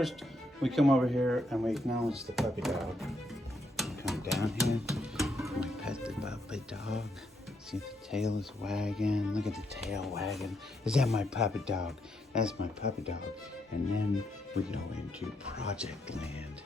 first, we come over here and we acknowledge the puppy dog. Come down here, and we pet the puppy dog. See if the tail is wagging. Look at the tail wagging. Is that my puppy dog? That's my puppy dog. And then we go into Project Land.